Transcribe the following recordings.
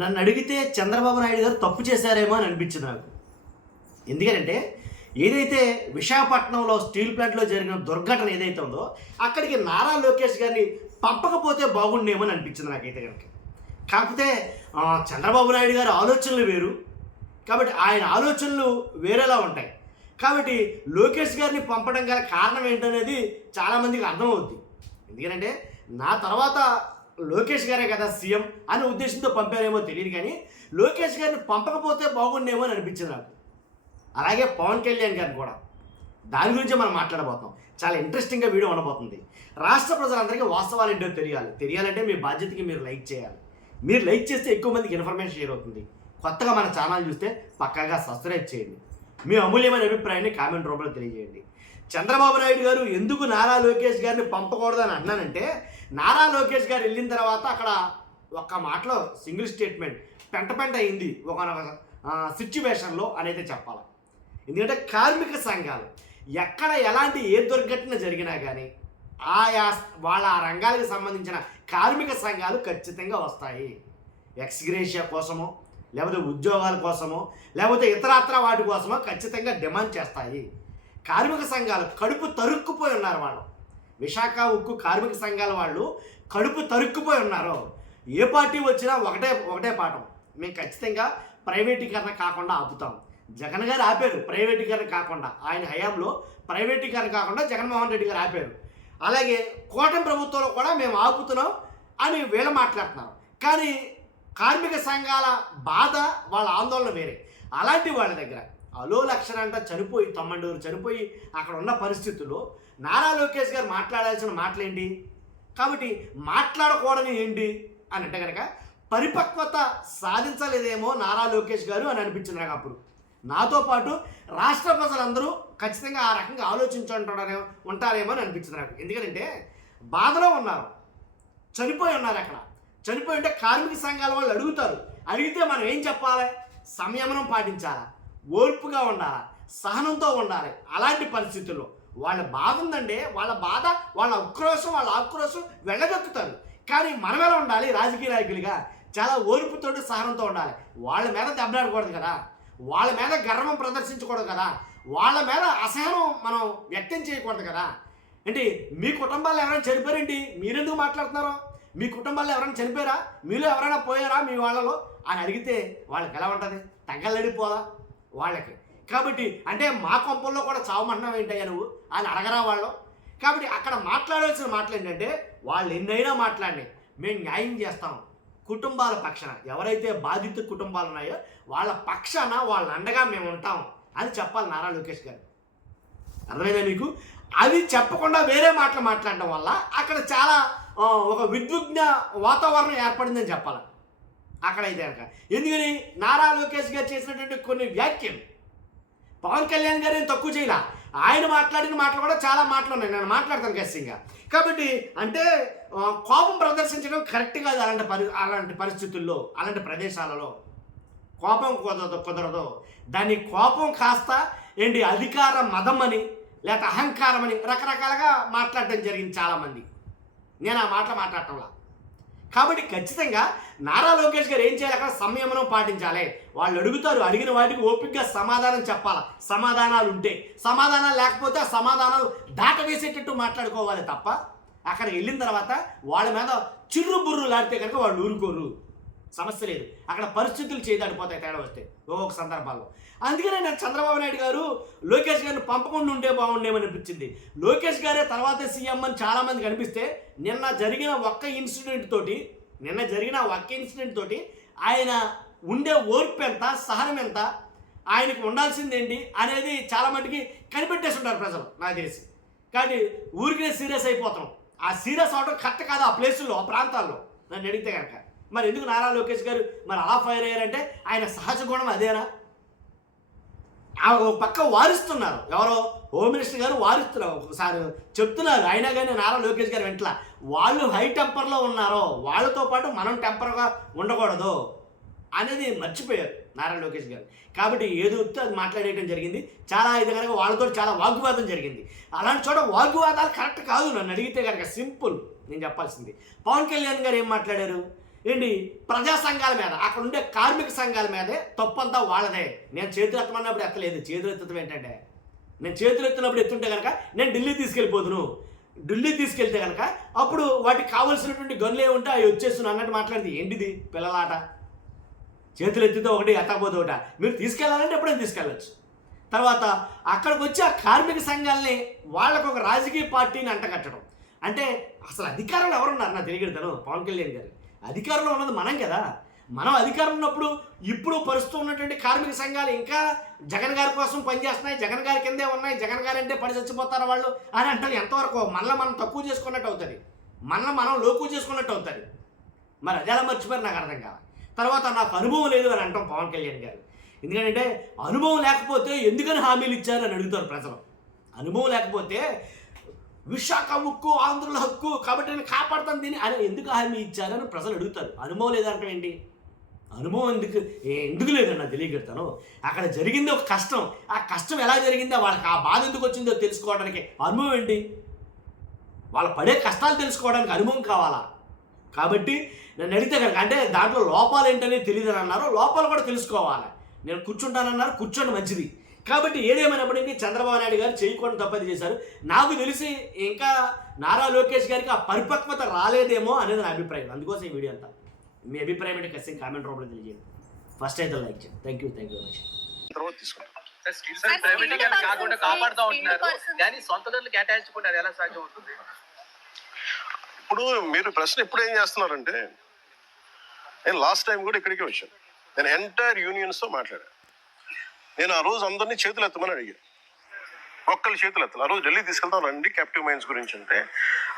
నన్ను అడిగితే చంద్రబాబు నాయుడు గారు తప్పు చేశారేమో అని అనిపించింది నాకు. ఎందుకంటే ఏదైతే విశాఖపట్నంలో స్టీల్ ప్లాంట్లో జరిగిన దుర్ఘటన ఏదైతే ఉందో అక్కడికి నారా లోకేష్ గారిని పంపకపోతే బాగుండేమో అని అనిపించింది నాకైతే కనుక. కాకపోతే చంద్రబాబు నాయుడు గారి ఆలోచనలు వేరు కాబట్టి ఆయన ఆలోచనలు వేరేలా ఉంటాయి. కాబట్టి లోకేష్ గారిని పంపడం గల కారణం ఏంటనేది చాలామందికి అర్థమవుద్ది. ఎందుకంటే నా తర్వాత లోకేష్ గారే కదా సీఎం అనే ఉద్దేశంతో పంపారేమో తెలియదు, కానీ లోకేష్ గారిని పంపకపోతే బాగుండేమో అని అనిపించింది నాకు. అలాగే పవన్ కళ్యాణ్ గారిని కూడా దాని గురించి మనం మాట్లాడబోతున్నాం. చాలా ఇంట్రెస్టింగ్గా వీడియో ఉండబోతుంది. రాష్ట్ర ప్రజలందరికీ వాస్తవాలు ఏంటో తెలియాలంటే మీ బాధ్యతకి మీరు లైక్ చేయాలి. మీరు లైక్ చేస్తే ఎక్కువ మందికి ఇన్ఫర్మేషన్ షేర్ అవుతుంది. కొత్తగా మన ఛానల్ చూస్తే పక్కాగా సబ్స్క్రైబ్ చేయండి. మీ అమూల్యమైన అభిప్రాయాన్ని కామెంట్ రూపంలో తెలియజేయండి. చంద్రబాబు నాయుడు గారు ఎందుకు నారా లోకేష్ గారిని పంపకూడదని అన్నానంటే, నారా లోకేష్ గారు వెళ్ళిన తర్వాత అక్కడ ఒక్క మాటలో సింగిల్ స్టేట్మెంట్ పెంట అయింది ఒక సిచ్యువేషన్లో అనేది చెప్పాలి. ఎందుకంటే కార్మిక సంఘాలు ఎక్కడ ఎలాంటి ఏ దుర్ఘటన జరిగినా కానీ వాళ్ళ రంగాలకు సంబంధించిన కార్మిక సంఘాలు ఖచ్చితంగా వస్తాయి. ఎక్స్గ్రేషియా కోసమో లేకపోతే ఉద్యోగాల కోసమో లేకపోతే ఇతరత్ర వాటి కోసమో ఖచ్చితంగా డిమాండ్ చేస్తాయి. కార్మిక సంఘాలు కడుపు తరుక్కుపోయి ఉన్నారు. వాళ్ళు విశాఖ ఉక్కు కార్మిక సంఘాల వాళ్ళు కడుపు తరుక్కుపోయి ఉన్నారు. ఏ పార్టీ వచ్చినా ఒకటే పాఠం, మేము ఖచ్చితంగా ప్రైవేటీకరణ కాకుండా ఆపుతాం. జగన్ గారు ఆపారు ప్రైవేటీకరణ కాకుండా, ఆయన హయాంలో ప్రైవేటీకరణ కాకుండా జగన్మోహన్ రెడ్డి గారు ఆపారు. అలాగే కూటమి ప్రభుత్వంలో కూడా మేము ఆపుతున్నాం అని వీళ్ళు మాట్లాడుతున్నారు. కానీ కార్మిక సంఘాల బాధ వాళ్ళ ఆందోళన వేరే. అలాంటి వాళ్ళ దగ్గర అలో లక్షణ అంట చనిపోయి తమ్మండూరు చనిపోయి అక్కడ ఉన్న పరిస్థితుల్లో నారా లోకేష్ గారు మాట్లాడాల్సిన మాటలేంటి, కాబట్టి మాట్లాడకూడని ఏంటి అని అంటే కనుక పరిపక్వత సాధించలేదేమో నారా లోకేష్ గారు అని అనిపించింది నాకు. అప్పుడు నాతో పాటు రాష్ట్ర ప్రజలందరూ ఖచ్చితంగా ఆ రకంగా ఉంటారేమో అని అనిపించింది నాకు. ఎందుకంటే బాధలో ఉన్నారు, చనిపోయి ఉన్నారు. అక్కడ చనిపోయి ఉంటే కార్మిక సంఘాల వాళ్ళు అడుగుతారు. అడిగితే మనం ఏం చెప్పాలి? సంయమనం పాటించాలా, ఓర్పుగా ఉండాలా, సహనంతో ఉండాలి. అలాంటి పరిస్థితుల్లో వాళ్ళ బాధ ఉందంటే వాళ్ళ బాధ, వాళ్ళ ఉక్రోషం, వాళ్ళ ఆక్రోషం వెళ్ళగొక్కుతారు. కానీ మనం ఎలా ఉండాలి? రాజకీయ నాయకులుగా చాలా ఓర్పుతో సహనంతో ఉండాలి. వాళ్ళ మీద దెబ్బలాడకూడదు కదా, వాళ్ళ మీద గర్వం ప్రదర్శించకూడదు కదా, వాళ్ళ మీద అసహనం మనం వ్యక్తం చేయకూడదు కదా. ఏంటి మీ కుటుంబాల్లో ఎవరైనా చనిపోయారేంటి? మీరెందుకు మాట్లాడుతున్నారో? మీ కుటుంబాల్లో ఎవరైనా చనిపోయారా? మీలో ఎవరైనా పోయారా మీ వాళ్ళలో అని అడిగితే వాళ్ళకి ఎలా ఉంటుంది? తగ్గలడిపోదా వాళ్ళకి. కాబట్టి అంటే మా కొంపల్లో కూడా చావమంటున్నావు ఏంటయ్యా నువ్వు అని అడగరా వాళ్ళు. కాబట్టి అక్కడ మాట్లాడాల్సిన మాటలు ఏంటంటే, వాళ్ళు ఎన్నైనా మాట్లాడినాయి, మేము న్యాయం చేస్తాం. కుటుంబాల పక్షాన ఎవరైతే బాధిత కుటుంబాలు ఉన్నాయో వాళ్ళ పక్షాన వాళ్ళ అండగా మేము ఉంటాం అని చెప్పాలి నారా లోకేష్ గారు. అర్థమైందా మీకు? అది చెప్పకుండా వేరే మాటలు మాట్లాడడం వల్ల అక్కడ చాలా ఒక విద్విగ్న వాతావరణం ఏర్పడిందని చెప్పాలి అక్కడైతే కనుక. ఎందుకని నారా లోకేష్ గారు చేసినటువంటి కొన్ని వ్యాఖ్యలు పవన్ కళ్యాణ్ గారు ఏం తక్కువ చేయాల. ఆయన మాట్లాడిన మాటలు కూడా చాలా మాటలు ఉన్నాయి, నేను మాట్లాడతాను ఖచ్చితంగా. కాబట్టి అంటే కోపం ప్రదర్శించడం కరెక్ట్ కాదు. అలాంటి పరిస్థితుల్లో, అలాంటి ప్రదేశాలలో కోపం కుదరదు. దాన్ని కోపం కాస్త ఏంటి అధికార మదం అని లేక అహంకారం అని రకరకాలుగా మాట్లాడటం జరిగింది చాలామంది. నేను ఆ మాట్లాడటంలా. కాబట్టి ఖచ్చితంగా నారా లోకేష్ గారు ఏం చేయాలి? అక్కడ సంయమనం పాటించాలి. వాళ్ళు అడుగుతారు, అడిగిన వాటికి ఓపికగా సమాధానం చెప్పాలి. సమాధానాలు ఉంటే, సమాధానాలు లేకపోతే ఆ సమాధానాలు దాటవేసేటట్టు మాట్లాడుకోవాలి తప్ప అక్కడ వెళ్ళిన తర్వాత వాళ్ళ మీద చిర్రు బుర్రు లాడితే కనుక వాళ్ళు ఊరుకోరు. సమస్య లేదు. అక్కడ పరిస్థితులు చేదాడిపోతాయి తేడా వస్తే ఒక్కొక్క సందర్భాల్లో. అందుకనే నాకు చంద్రబాబు నాయుడు గారు లోకేష్ గారిని పంపకుండా ఉంటే బాగుండేమని అనిపించింది. లోకేష్ గారే తర్వాత సీఎం అని చాలామంది కనిపిస్తే నిన్న జరిగిన ఒక్క ఇన్సిడెంట్ తోటి ఆయన ఉండే ఓర్పు ఎంత, సహనం ఎంత, ఆయనకు ఉండాల్సిందేంటి అనేది చాలా మటుకి కనిపెట్టేసి ఉంటారు ప్రజలు నాకు తెలిసి. కాబట్టి ఊరికే సీరియస్ అయిపోతాం. ఆ సీరియస్ అవడం కరెక్ట్ కాదు ఆ ప్లేసుల్లో, ఆ ప్రాంతాల్లో నన్ను అడిగితే కనుక. మరి ఎందుకు నారా లోకేష్ గారు మరి అలా ఫైర్ అయ్యారంటే ఆయన సహజ గుణం అదేనా? ఒక పక్క వారిస్తున్నారు, ఎవరో హోమ్ మినిస్టర్ గారు వారిస్తున్నారు, ఒకసారి చెప్తున్నారు. అయినా కానీ నారా లోకేష్ గారు వెంటలా వాళ్ళు హై టెంపర్లో ఉన్నారో వాళ్ళతో పాటు మనం టెంపర్గా ఉండకూడదు అనేది మర్చిపోయారు నారా లోకేష్ గారు. కాబట్టి ఏదో వస్తే అది మాట్లాడేయడం జరిగింది. చాలా ఇది కనుక వాళ్ళతో చాలా వాగ్వాదం జరిగింది. అలాంటి చోట వాగ్వాదాలు కరెక్ట్ కాదు నన్ను అడిగితే కనుక. సింపుల్ నేను చెప్పాల్సింది. పవన్ కళ్యాణ్ గారు ఏం మాట్లాడారు? ఏంటి ప్రజా సంఘాల మీద, అక్కడ ఉండే కార్మిక సంఘాల మీదే తప్పంతా వాళ్ళదే. నేను చేతులు ఎత్తమన్నప్పుడు ఎత్తలేదు. చేతులు ఎత్తడం ఏంటంటే, నేను చేతులు ఎత్తినప్పుడు ఎత్తుంటే కనుక నేను ఢిల్లీ తీసుకెళ్ళిపోదును. ఢిల్లీ తీసుకెళ్తే కనుక అప్పుడు వాటికి కావాల్సినటువంటి గన్లు ఏముంటే అవి వచ్చేస్తున్నాను అన్నట్టు మాట్లాడింది. ఏంటిది పిల్లలాట? చేతులు ఎత్తితే ఒకటి, ఎత్తకపోతే ఒకట. మీరు తీసుకెళ్ళాలంటే ఎప్పుడైనా తీసుకెళ్ళచ్చు. తర్వాత అక్కడికి వచ్చి ఆ కార్మిక సంఘాలని వాళ్ళకు ఒక రాజకీయ పార్టీని అంటగట్టడం. అంటే అసలు అధికారంలో ఎవరున్నారు? నాకు తెలియగడతాను పవన్ కళ్యాణ్ గారు. అధికారంలో ఉన్నది మనం కదా. మనం అధికారం ఉన్నప్పుడు ఇప్పుడు పరిస్థితి ఉన్నటువంటి కార్మిక సంఘాలు ఇంకా జగన్ గారి కోసం పనిచేస్తున్నాయి, జగన్ గారి కిందే ఉన్నాయి, జగన్ గారు అంటే పడి చచ్చిపోతారు వాళ్ళు అని అంటారు. ఎంతవరకు మనల్ని మనం తక్కువ చేసుకున్నట్టు అవుతుంది, మనల్ని మనం లోకు చేసుకున్నట్టు అవుతుంది. మరి అదేలా మర్చిపోయారు నాకు అర్థం కాదు. తర్వాత నాకు అనుభవం లేదు అని అంటాం పవన్ కళ్యాణ్ గారు. ఎందుకంటే అనుభవం లేకపోతే ఎందుకని హామీలు ఇచ్చారు అని అడుగుతారు ప్రజలు. అనుభవం లేకపోతే విశాఖ ఉక్కు ఆంధ్రుల హక్కు కాబట్టి నేను కాపాడుతాను దీన్ని అని ఎందుకు హామీ ఇచ్చారని ప్రజలు అడుగుతారు. అనుభవం లేదంటే ఏంటి? అనుభవం ఎందుకు లేదని నాకు తెలియగడతాను. అక్కడ జరిగింది ఒక కష్టం, ఆ కష్టం ఎలా జరిగిందో, వాళ్ళకి ఆ బాధ ఎందుకు వచ్చిందో తెలుసుకోవడానికి అనుభవం ఏంటి? వాళ్ళు పడే కష్టాలు తెలుసుకోవడానికి అనుభవం కావాలా? కాబట్టి నన్ను అడిగితే కనుక, అంటే దాంట్లో లోపాలు ఏంటనే తెలియదని అన్నారు, లోపాలు కూడా తెలుసుకోవాలి. నేను కూర్చుంటానన్నారు, కూర్చోండి మంచిది. కాబట్టి ఏదేమైనప్పటికీ చంద్రబాబు నాయుడు గారు చేయకుండా తప్పది చేశారు. నాకు తెలిసి ఇంకా నారా లోకేష్ గారికి ఆ పరిపక్వత రాలేదేమో అనేది నా అభిప్రాయం. అందుకోసం ఈ వీడియో అంతా. మీ అభిప్రాయం ఏంటి ఖచ్చితంగా కామెంట్ రూపంలో తెలియజేయండి. ఫస్ట్ అయితే లైక్ చేయండి. Thank you much. తర్వాత తీసుకుంటాం. కాకుండా కాపాడుతూ ఉంటున్నారు కానీ సొంత గదులు కేటాయించుకుంటారు, ఎలా సాధ్యం అవుతుంది? ఇప్పుడు మీరు ప్రశ్న ఎప్పుడు ఏం చేస్తున్నారంటే, నేను లాస్ట్ టైం కూడా ఇక్కడికే వచ్చాను. నేను ఎంటైర్ యూనియన్స్తో మాట్లాడాను. నేను ఆ రోజు అందరినీ చేతులు ఎత్తమని అడిగాను. ఒక్కళ్ళు చేతులు ఎత్తాలి. ఆ రోజు ఢిల్లీ తీసుకెళ్తాం రండి క్యాప్టివ్ మైన్స్ గురించి అంటే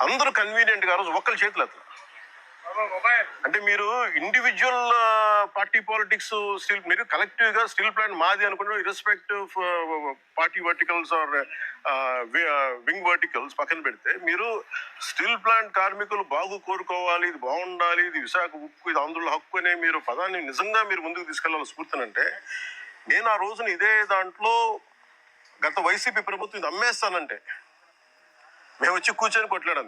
అందరూ కన్వీనియంట్గా ఆ రోజు ఒక్కళ్ళు చేతులు ఎత్తాలి. అంటే మీరు ఇండివిజువల్ పార్టీ పాలిటిక్స్ స్టిల్, మీరు కలెక్టివ్ గా స్టీల్ ప్లాంట్ మాది అనుకుంటే irrespective party verticals or wing verticals పక్కన పెడితే, మీరు స్టీల్ ప్లాంట్ కార్మికులు బాగు కోరుకోవాలి, ఇది బాగుండాలి, ఇది విశాఖ ఉక్కు, ఇది ఆంధ్రుల హక్కు అనే మీరు పదాన్ని నిజంగా మీరు ముందుకు తీసుకెళ్లాలి స్ఫూర్తినంటే, నేను ఆ రోజున ఇదే దాంట్లో గత వైసీపీ ప్రభుత్వం ఇది అమ్మేస్తానంటే మేము వచ్చి కూర్చొని కొట్లాడాం.